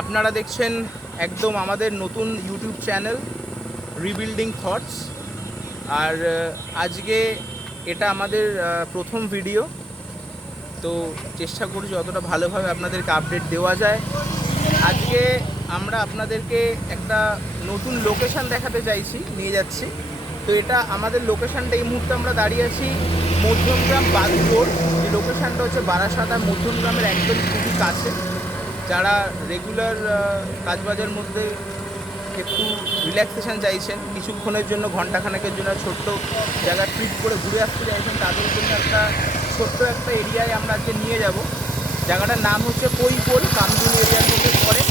আপনারা দেখছেন একদম আমাদের নতুন ইউটিউব চ্যানেল রিবিল্ডিং থটস। আর আজকে এটা আমাদের প্রথম ভিডিও, তো চেষ্টা করি যতটা ভালোভাবে আপনাদেরকে আপডেট দেওয়া যায়। আজকে আমরা আপনাদেরকে একটা নতুন লোকেশান দেখাতে চাইছি, নিয়ে যাচ্ছি। তো এটা আমাদের লোকেশানটা, এই মুহূর্তে আমরা দাঁড়িয়ে আছি মধ্যমগ্রাম বাদু রোড। এই লোকেশানটা হচ্ছে বারাসাত আর মধ্যমগ্রামের একদম খুবই কাছে। যারা রেগুলার কাজবাজের মধ্যে একটু রিল্যাক্সেশন চাইছেন, কিছুক্ষণের জন্য ঘন্টাখানেকের জন্য ছোট্ট জায়গা ট্রিপ করে ঘুরে আসতে চাইছেন, তাদের জন্য একটা ছোট্ট একটা এরিয়ায় আমরা আজকে নিয়ে যাব। জায়গাটার নাম হচ্ছে কৈপোল, কামদুনি এরিয়ার মধ্যে পড়ে।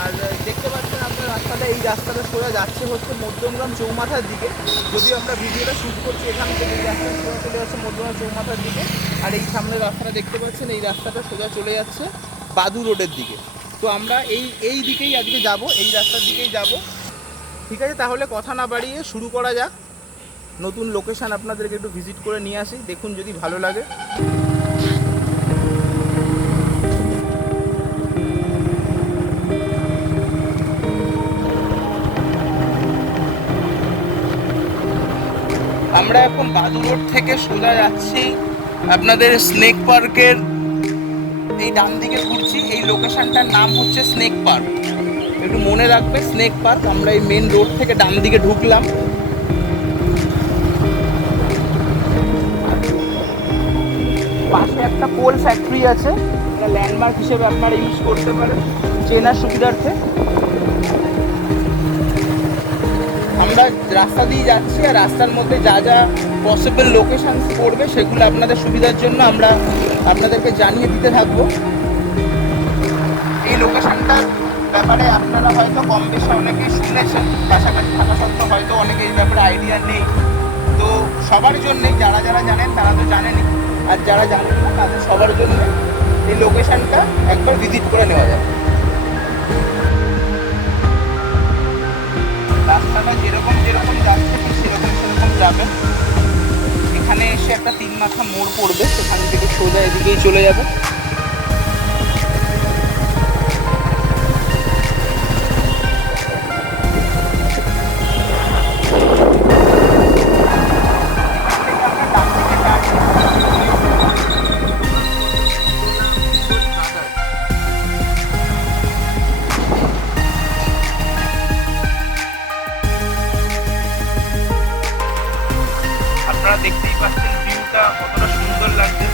আর দেখতে পাচ্ছেন আপনার রাস্তাটা, এই রাস্তাটা সোজা যাচ্ছে হচ্ছে মধ্যমগ্রাম চৌমাথার দিকে। যদিও আমরা ভিডিওটা শ্যুট করছি এখান থেকে, এই রাস্তাটা সোজা চলে যাচ্ছে মধ্যমগ্রাম চৌমাথার দিকে। আর এই সামনের রাস্তাটা দেখতে পাচ্ছেন, এই রাস্তাটা সোজা চলে যাচ্ছে বাদু রোডের দিকে। তো আমরা এই দিকেই আজকে যাব, এই রাস্তার দিকেই যাব। ঠিক আছে, তাহলে কথা না বাড়িয়ে শুরু করা যাক। নতুন লোকেশান আপনাদেরকে একটু ভিজিট করে নিয়ে আসি, দেখুন যদি ভালো লাগে। আমরা এখন বাদু রোড থেকে সোজা যাচ্ছি আপনাদের স্নেক পার্কের এই ডান দিকে ঘুরছি। এই লোকেশনটার নাম হচ্ছে স্নেক পার্ক, একটু মনে রাখবে স্নেক পার্ক। আমরা এই মেন রোড থেকে ডান দিকে ঢুকলাম। পাশে একটা কোল ফ্যাক্টরি আছে, এটা ল্যান্ডমার্ক হিসেবে আপনারা ইউজ করতে পারেন চেনার সুবিধার্থে। আমরা রাস্তা দিয়ে যাচ্ছি, আর রাস্তার মধ্যে যা যা পসিবল লোকেশান পড়বে সেগুলো আপনাদের সুবিধার জন্য আমরা আপনাদেরকে জানিয়ে দিতে থাকবো। এই লোকেশানটার ব্যাপারে আপনারা হয়তো কম বেশি অনেকেই শুনেছেন, পাশাপাশি থাকা সত্ত্বেও হয়তো অনেকে এই ব্যাপারে আইডিয়া নেই। তো সবার জন্যেই, যারা যারা জানেন তারা তো জানেনই, আর যারা জানেন না তাদের সবার জন্য এই লোকেশানটা একবার ভিজিট করে নেওয়া যায়। রাস্তাটা যেরকম যাচ্ছে ঠিক সেরকম যাবেন। এখানে এসে একটা 3 মাথা মোড় পড়বে, সেখান থেকে সোজা এদিকেই চলে যাবে। আপনারা দেখতেই পাচ্ছেন ভিউটা কতটা সুন্দর লাগছে।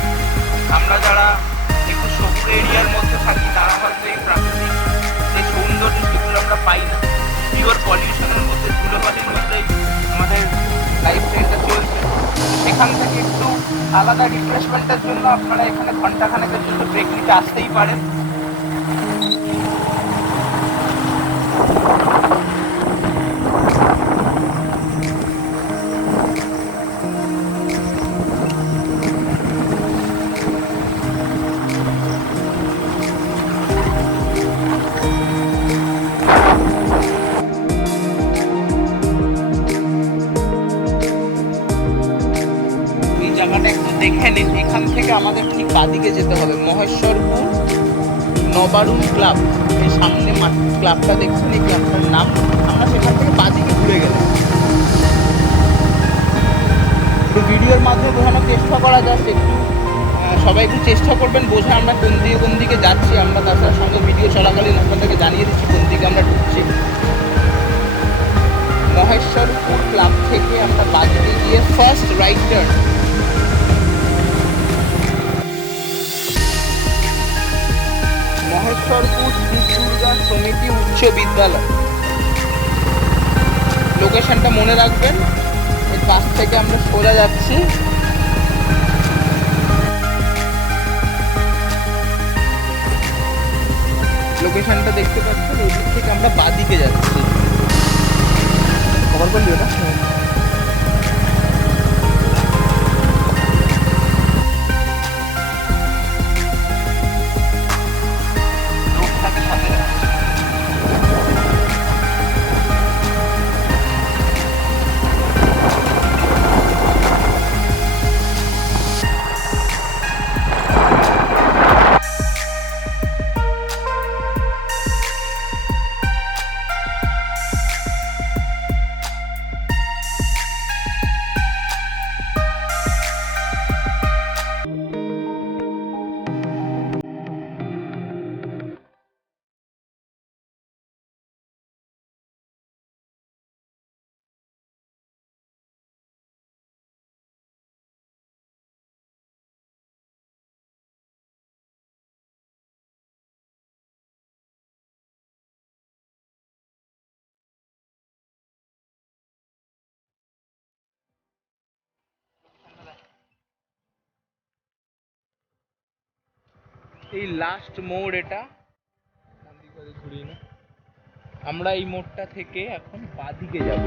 আমরা যারা একটু শহুরে এরিয়ার মধ্যে থাকি তারা হয়তো এই প্রাকৃতিক এই সৌন্দর্য সেগুলো আমরা পাই না। পিওর পলিউশনের মধ্যে, ধুলোবালির মধ্যেই আমাদের লাইফস্টাইলটা চলছে। সেখান থেকে একটু আলাদা রিফ্রেশমেন্টের জন্য আপনারা এখানে ঘন্টাখানেকের জন্য ব্রেক নিতে আসতেই পারেন। জায়গাটা একটু দেখে নিন। এখান থেকে আমাদের ঠিক বাদিকে যেতে হবে, মহেশ্বরপুর নবারুণ ক্লাব, এই সামনে ক্লাবটা দেখছেন, এই ক্লাবটার নাম। আমরা সেখান থেকে বাদিকে ঘুরে গেলাম। একটু ভিডিওর মাধ্যমে বোঝানোর চেষ্টা করা যাচ্ছে, একটু সবাই একটু চেষ্টা করবেন বোঝা আমরা কোন দিকে যাচ্ছি। আমরা তাছাড়া সঙ্গে ভিডিও চলাকালীন আপনাদেরকে জানিয়ে দিচ্ছি কোন দিকে আমরা ঢুকছি। মহেশ্বরপুর ক্লাব থেকে আমরা বাদিকে গিয়ে first right turn. Maheshwarpur Shri Durga সমিতি উচ্চ বিদ্যালয়, লোকেশনটা মনে রাখবেন। এর পাশ থেকে আমরা সোজা যাচ্ছি। লোকেশনটা দেখতে পাচ্ছেন, এই দিক থেকে আমরা বাদিকে যাচ্ছি। খবর করলি ওটা? এই লাস্ট মোড় এটা, ঘুরিয়ে না, আমরা এই মোড়টা থেকে এখন বাঁদিকে যাব।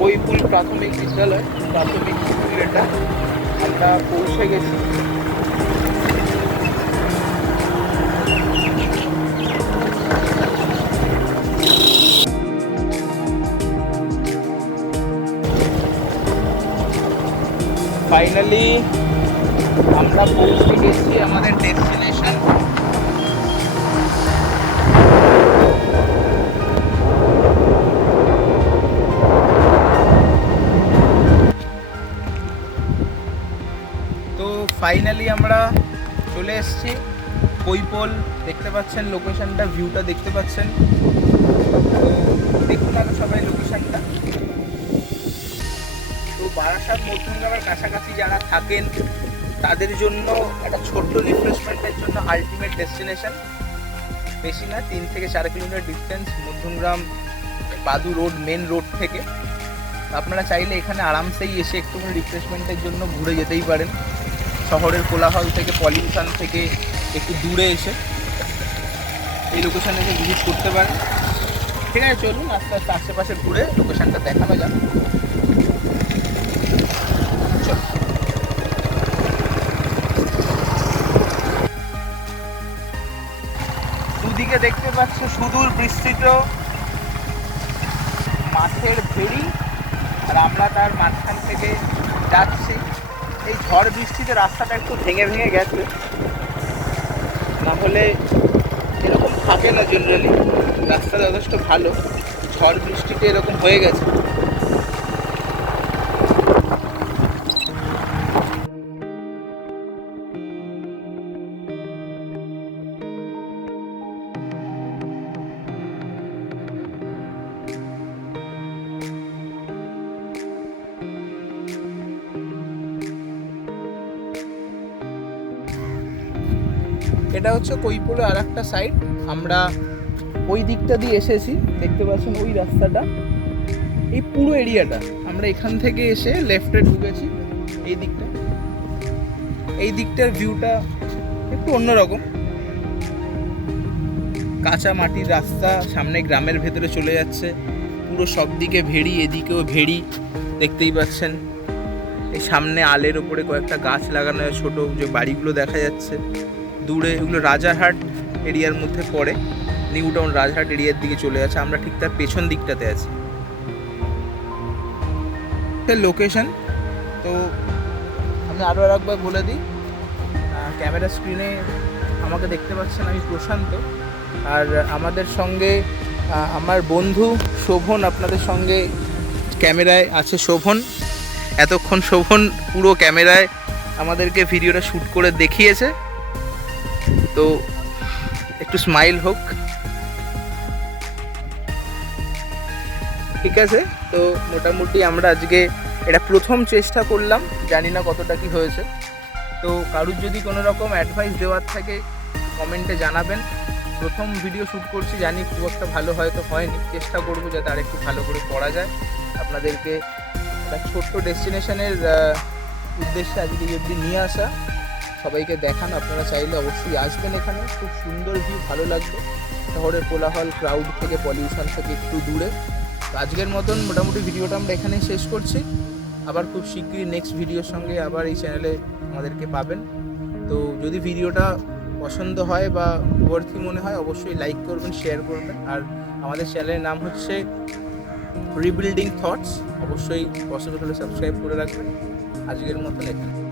কৈপুল প্রাথমিক বিদ্যালয়, প্রাথমিক স্কুল এটা, আমরা পৌঁছে গেছি। ফাইনালি আমরা পৌঁছে গেছি আমাদের ডেস্টিনেশন। তো ফাইনালি আমরা চলে এসেছি কৈপল। দেখতে পাচ্ছেন লোকেশনটা, ভিউটা দেখতে পাচ্ছেন। তো দেখুন আগে সবাই লোকেশনটা। তো বারাসাত মধ্যমগ্রামের কাছাকাছি যারা থাকেন তাদের জন্য একটা ছোট্ট রিফ্রেশমেন্টের জন্য আলটিমেট ডেস্টিনেশন। বেশি না, 3 থেকে 4 kilometre distance Madhyamgram Badu road, main road থেকে। আপনারা চাইলে এখানে আরামসেই এসে একটু রিফ্রেশমেন্টের জন্য ঘুরে যেতেই পারেন। শহরের কোলাহল থেকে, পলিউশন থেকে একটু দূরে এসে এই লোকেশানে এসে ভিজিট করতে পারেন। ঠিক আছে, চলুন আস্তে আস্তে আশেপাশে ঘুরে লোকেশানটা দেখানো যাক। চল। দুদিকে দেখতে পাচ্ছ সুদূর বিস্তৃত মাঠের ভেড়ি, আর আমরা তার মাঝখান থেকে যাচ্ছি। এই ঝড় বৃষ্টিতে রাস্তাটা একটু ভেঙে ভেঙে গেছে, না হলে এরকম থাকে না জেনারেলি। রাস্তা যথেষ্ট ভালো, ঝড় বৃষ্টিতে এরকম হয়ে গেছে। এটা হচ্ছে কৈপুরের আর একটা সাইড। আমরা ওই দিকটা দিয়ে এসেছি, দেখতে পাচ্ছেন ওই রাস্তাটা, এই পুরো এরিয়াটা আমরা এখান থেকে এসে লেফটে ঢুকেছি। এই দিকটার ভিউটা একটু অন্যরকম, কাঁচা মাটির রাস্তা, সামনে গ্রামের ভেতরে চলে যাচ্ছে, পুরো সব দিকে ভেড়ি, এদিকেও ভেড়ি দেখতেই পাচ্ছেন। এই সামনে আলের ওপরে কয়েকটা গাছ লাগানো, ছোট যে বাড়িগুলো দেখা যাচ্ছে দূরে, এগুলো রাজারহাট এরিয়ার মধ্যে পড়ে। নিউ টাউন রাজারহাট এরিয়ার দিকে চলে যাচ্ছে, আমরা ঠিক তার পেছন দিকটাতে আছি। লোকেশন তো আমি আরও একবার বলে দিই, ক্যামেরা স্ক্রিনে আমাকে দেখতে পাচ্ছেন, আমি প্রশান্ত, আর আমাদের সঙ্গে আমার বন্ধু শোভন আপনাদের সঙ্গে ক্যামেরায় আছে। শোভন এতক্ষণ শোভন পুরো ক্যামেরায় আমাদেরকে ভিডিওটা শ্যুট করে দেখিয়েছে, তো একটু স্মাইল হোক। ঠিক আছে, তো মোটামুটি আমরা আজকে এটা প্রথম চেষ্টা করলাম, জানি না কতটা কি হয়েছে। তো কারুর যদি কোনো রকম অ্যাডভাইস দেওয়ার থাকে কমেন্টে জানাবেন, প্রথম ভিডিও শ্যুট করছি, জানি খুব একটা ভালো হয়তো হয়নি, চেষ্টা করবো যাতে আর একটু ভালো করে করা যায়। আপনাদেরকে একটা ছোট্ট ডেস্টিনেশনের উদ্দেশ্যে আজকে এই অবধি নিয়ে আসা, সবাইকে দেখানো। আপনারা চাইলে অবশ্যই আসবেন এখানে, খুব সুন্দর ভিউ, ভালো লাগবে। শহরের কোলাহল, ক্রাউড থেকে, পলিউশন থেকে একটু দূরে। তো আজকের মতন মোটামুটি ভিডিওটা আমরা এখানেই শেষ করছি। আবার খুব শীঘ্রই নেক্সট ভিডিওর সঙ্গে আবার এই চ্যানেলে আমাদেরকে পাবেন। তো যদি ভিডিওটা পছন্দ হয় বা ওয়ার্থি মনে হয়, অবশ্যই লাইক করবেন, শেয়ার করবেন। আর আমাদের চ্যানেলের নাম হচ্ছে রিবিল্ডিং থটস, অবশ্যই পসিবল হলে সাবস্ক্রাইব করে রাখবেন। আজকের মতন এখানে।